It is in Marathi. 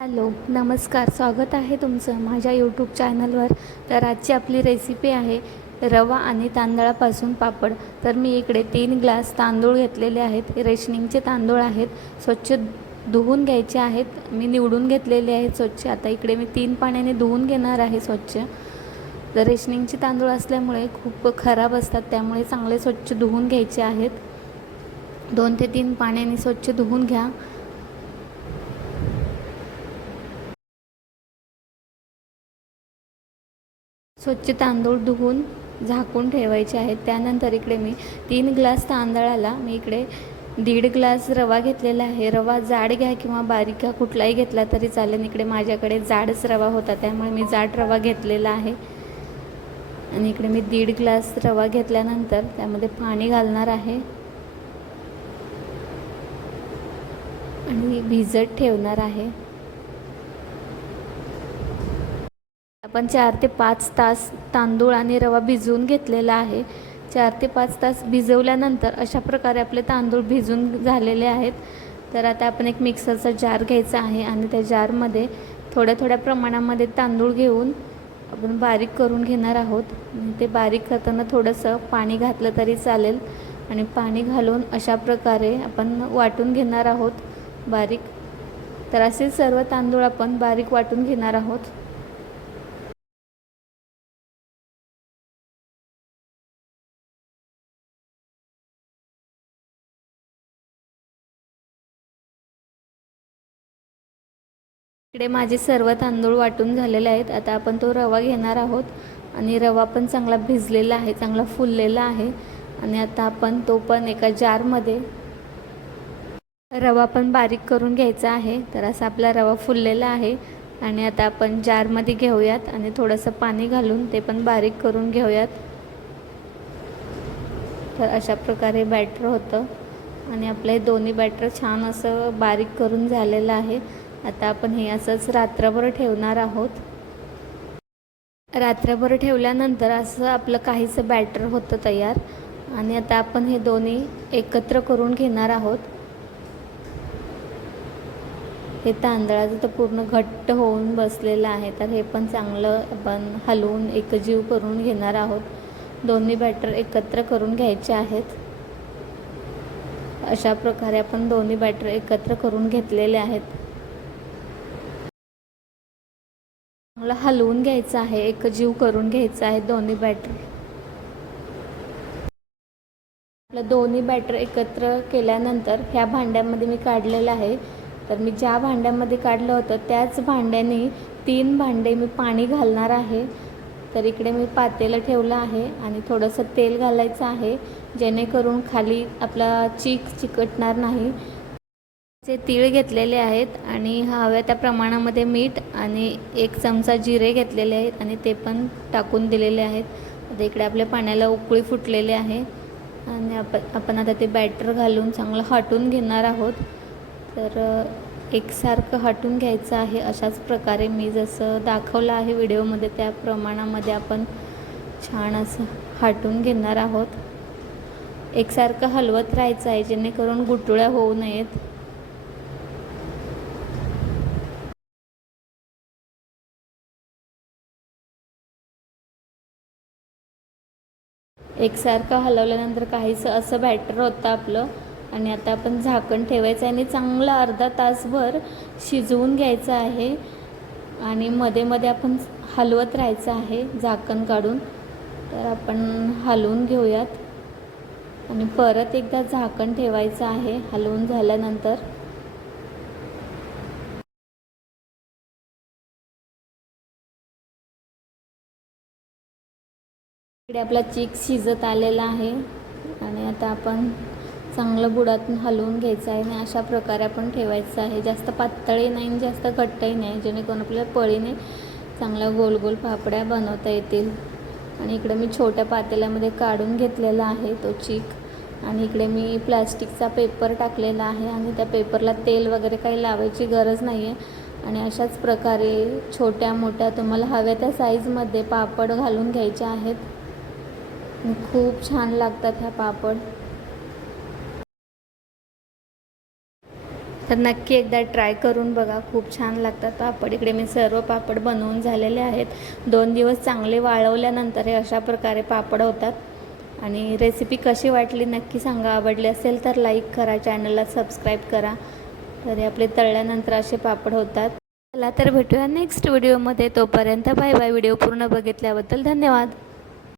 हॅलो, नमस्कार. स्वागत आहे तुमचं माझ्या यूट्यूब चॅनलवर. तर आजची आपली रेसिपी आहे रवा आणि तांदळापासून पापड. तर मी इकडे 3 ग्लास तांदूळ घेतलेले आहेत. रेशनिंगचे तांदूळ आहेत. स्वच्छ धुवून घ्यायचे आहेत. मी निवडून घेतलेले आहेत स्वच्छ. आता इकडे मी 3 पाण्याने धुवून घेणार आहे स्वच्छ. तर रेशनिंगचे तांदूळ असल्यामुळे खूप खराब असतात, त्यामुळे चांगले स्वच्छ धुवून घ्यायचे आहेत. 2 ते 3 पाण्याने स्वच्छ धुवून घ्या. स्वच्छ तांदूळ धुवून झाकून ठेवायचे आहेत. त्यानंतर इकडे मी 3 ग्लास तांदळाला मी इकडे 1.5 ग्लास रवा घेतलेला आहे. रवा जाड घ्या किंवा बारीक घ्या, कुठलाही घेतला तरी चालेल. इकडे माझ्याकडे जाडच रवा होता, त्यामुळे मी जाड रवा घेतलेला आहे. आणि इकडे मी 1.5 ग्लास रवा घेतल्यानंतर त्यामध्ये पाणी घालणार आहे आणि भिजत ठेवणार आहे. आपण 4 ते 5 तास तांदूळ आणि रवा भिजवून घेतलेला आहे. 4 ते 5 तास भिजवल्यानंतर अशा प्रकारे आपले तांदूळ भिजून झालेले आहेत. तर आता आपण एक मिक्सरचा जार घ्यायचा आहे आणि त्या जारमध्ये थोड्या थोड्या प्रमाणामध्ये तांदूळ घेऊन आपण बारीक करून घेणार आहोत. ते बारीक करताना थोडंसं पाणी घातलं तरी चालेल आणि पाणी घालून अशा प्रकारे आपण वाटून घेणार आहोत बारीक. तर असे सर्व तांदूळ आपण बारीक वाटून घेणार आहोत. इकडे माझे सर्व तांदूळ वाटून झालेले आहेत. आता आपण तो रवा घेणार आहोत आणि रवा पण चांगला भिजलेला आहे, चांगला फुललेला आहे. आणि आता आपण तो पण एका जारमध्ये रवा पण बारीक करून घ्यायचा आहे. तर असा आपला रवा फुललेला आहे आणि आता आपण जारमध्ये घेऊयात आणि थोडंसं पाणी घालून ते पण बारीक करून घेऊयात. तर अशा प्रकारे बॅटर होतं आणि आपलं हे दोन्ही बॅटर छान असं बारीक करून झालेलं आहे. आता आपण हे असंच रात्रभर ठेवणार आहोत. रात्रभर ठेवल्यानंतर असं आपलं काहीसं बॅटर होतं तयार. आणि आता आपण हे दोन्ही एकत्र करून घेणार आहोत. हे तांदळाचं तर पूर्ण घट्ट होऊन बसलेलं आहे, तर हे पण चांगलं आपण हलवून एकजीव करून घेणार आहोत. दोन्ही बॅटर एकत्र करून घ्यायचे आहेत. अशा प्रकारे आपण दोन्ही बॅटर एकत्र करून घेतलेले आहेत. मला हलवून घ्यायचं आहे, एकजीव करून घ्यायचं आहे दोन्ही बॅटर. आपलं दोन्ही बॅटर एकत्र केल्यानंतर ह्या भांड्यामध्ये मी काढलेलं आहे. तर मी ज्या भांड्यामध्ये काढलं होतं त्याच भांड्याने 3 भांडे मी पाणी घालणार आहे. तर इकडे मी पातेलं ठेवलं आहे आणि थोडंसं तेल घालायचं आहे, जेणेकरून खाली आपला चिकटणार नाही. जे तीळ घेतलेले आहेत आणि हव्या त्या प्रमाणामध्ये मीठ आणि 1 चमचा जिरे घेतलेले आहेत आणि ते पण टाकून दिलेले आहेत. आता इकडे आपल्या पाण्याला उकळी फुटलेली आहे आणि आपण आता ते बॅटर घालून चांगलं हटून घेणार आहोत. तर एकसारखं हटून घ्यायचं आहे. अशाच प्रकारे मी जसं दाखवलं आहे व्हिडिओमध्ये त्या प्रमाणामध्ये आपण छान असं हटून घेणार आहोत. एकसारखं हलवत राहायचं आहे, जेणेकरून गुठळ्या होऊ नयेत. एकसारखं हलवल्यानंतर काहीसं असं बॅटर होतं आपलं. आणि आता आपण झाकण ठेवायचं आणि चांगलं अर्धा तासभर शिजवून घ्यायचं आहे आणि मध्ये मध्ये आपण हलवत राहायचं आहे झाकण काढून. तर आपण हलवून घेऊयात आणि परत एकदा झाकण ठेवायचं आहे हलवून झाल्यानंतर. इकडे आपला चीक शिजत आलेला आहे आणि आता आपण चांगलं बुडातून हलवून घ्यायचं आहे आणि अशा प्रकारे आपण ठेवायचं आहे. जास्त पातळही नाही आणि जास्त घट्टही नाही, जेणेकरून आपल्याला पळीने चांगल्या गोल गोल पापड्या बनवता येतील. आणि इकडे मी छोट्या पातेल्यामध्ये काढून घेतलेला आहे तो चीक आणि इकडे मी प्लॅस्टिकचा पेपर टाकलेला आहे आणि त्या पेपरला तेल वगैरे काही लावायची गरज नाही आहे. आणि अशाच प्रकारे छोट्या मोठ्या तुम्हाला हव्या त्या साईजमध्ये पापड घालून घ्यायचे आहेत. खूप छान लागतात ह्या पापड. तर नक्की एकदा ट्राय करून बघा, खूप छान लागतात पापड. इकडे मी सर्व पापड बनवून झालेले आहेत. 2 दिवस चांगले वाळवल्यानंतर हे अशा प्रकारे पापड होतात. आणि रेसिपी कशी वाटली नक्की सांगा. आवडली असेल तर लाईक करा, चॅनलला सबस्क्राईब करा. तर हे आपले तळल्यानंतर असे पापड होतात. चला तर भेटूया नेक्स्ट व्हिडिओमध्ये. तोपर्यंत बाय बाय. व्हिडिओ पूर्ण बघितल्याबद्दल धन्यवाद.